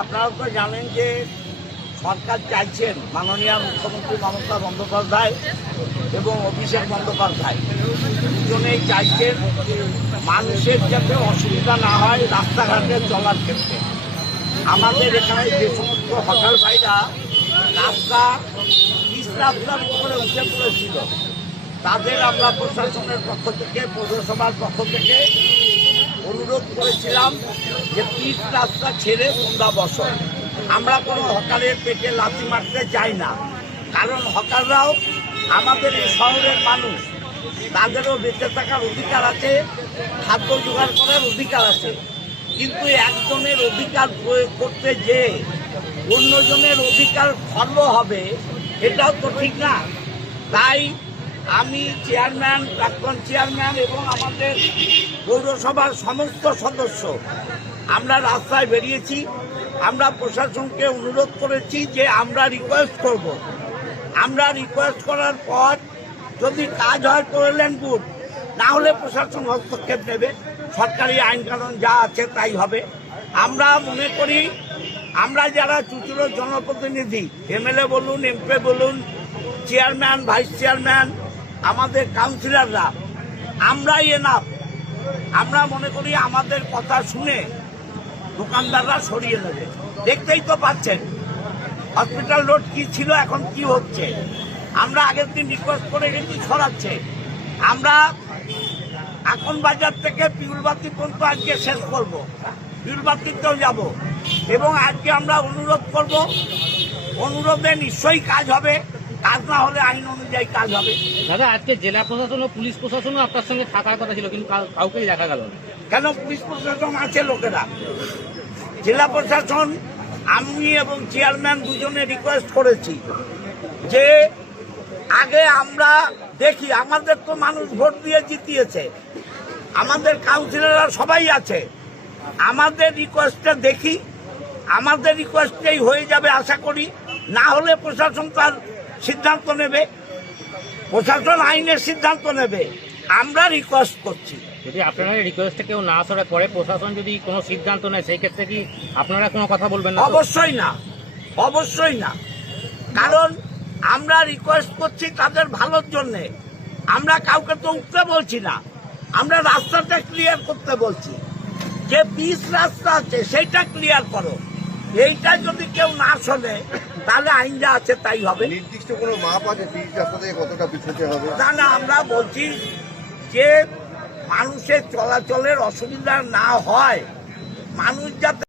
আপনারা তো জানেন যে সরকার চাইছেন মাননীয় মুখ্যমন্ত্রী মমতা বন্দ্যোপাধ্যায় এবং অভিষেক বন্দ্যোপাধ্যায় দুজনেই চাইছেন মানুষের যাতে অসুবিধা না হয় রাস্তাঘাটে চলার ক্ষেত্রে। আমাদের এখানে যে সমস্ত হকার ভাইরা রাস্তার উপরে উঠে পড়েছিল তাদের আমরা প্রশাসনের পক্ষ থেকে পৌরসভার পক্ষ থেকে অনুরোধ করেছিলাম যে পিচ রাস্তা ছেড়ে তোমরা বসো। আমরা কোনো হকারের পেটে লাথি মারতে চাই না, কারণ হকাররাও আমাদের এই শহরের মানুষ, তাদেরও বেঁচে থাকার অধিকার আছে, খাদ্য জোগাড় করার অধিকার আছে। কিন্তু একজনের অধিকার প্রয়োগ করতে যে অন্যজনের অধিকার খর্ব হবে এটাও তো ঠিক না। তাই আমি চেয়ারম্যান, প্রাক্তন চেয়ারম্যান এবং আমাদের পৌরসভার সমস্ত সদস্য আমরা রাস্তায় বেরিয়েছি। আমরা প্রশাসনকে অনুরোধ করেছি যে আমরা রিকোয়েস্ট করার পর যদি কাজ হয় করলেন গুড, না হলে প্রশাসন হস্তক্ষেপ নেবে, সরকারি আইন কানুন যা আছে তাই হবে। আমরা মনে করি আমরা যারা চুচুড়ো জনপ্রতিনিধি, এমএলএ বলুন, এমপি বলুন, চেয়ারম্যান, ভাইস চেয়ারম্যান, আমাদের কাউন্সিলররা, আমরাই এনাফ। আমরা মনে করি আমাদের কথা শুনে দোকানদাররা সরিয়ে নেবে। দেখতেই তো পাচ্ছেন হসপিটাল রোড কি ছিল, এখন কি হচ্ছে। আমরা আগের দিন রিকোয়েস্ট করে গেছি, সরাচ্ছে। আমরা এখন বাজার থেকে পিউলবাতি পর্যন্ত আজকে শেষ করব, পিউলবাতিতেও যাব এবং আজকে আমরা অনুরোধ করব, অনুরোধে নিশ্চয়ই কাজ হবে, কাজ না হলে আইন অনুযায়ী কাজ হবে। দাদা, আজকে জেলা প্রশাসন ও পুলিশ প্রশাসনও আপনার সঙ্গে থাকার কথা ছিল, কিন্তু কাউকেই দেখা গেল না। কেন? পুলিশ প্রশাসন আছে লোকেরা। জেলা প্রশাসন, আমি এবং চেয়ারম্যান দুজনে রিকোয়েস্ট করেছি যে আগে আমরা দেখি, আমাদের তো মানুষ ভোট দিয়ে জিতিয়েছে, আমাদের কাউন্সিলররা সবাই আছে, আমাদের রিকোয়েস্টটা দেখি, আমাদের রিকোয়েস্টেই হয়ে যাবে আশা করি। না হলে প্রশাসন তার সিদ্ধান্ত নেবে, প্রশাসন আইনের সিদ্ধান্ত নেবে। আমরা রিকোয়েস্ট করছি, যদি আপনারা রিকোয়েস্টে কেউ না সরে পরে প্রশাসন যদি কোনো সিদ্ধান্ত নেয়, সেই ক্ষেত্রে কি আপনারা কোনো কথা বলবেন না? অবশ্যই না, অবশ্যই না। কারণ আমরা রিকোয়েস্ট করছি তাদের ভালোর জন্যে। আমরা কাউকে তো উঠতে বলছি না, আমরা রাস্তাটা ক্লিয়ার করতে বলছি। যে পিচ রাস্তা আছে সেইটা ক্লিয়ার করো। এইটা যদি কেউ না শোনে তাহলে আইন যা আছে তাই হবে। নির্দিষ্ট কোনো মাপ আছে পিচ রাস্তা থেকে কতটা পিছাতে হবে? না, আমরা বলছি যে মানুষের চলাচলের অসুবিধা না হয়, মানুষ যাতে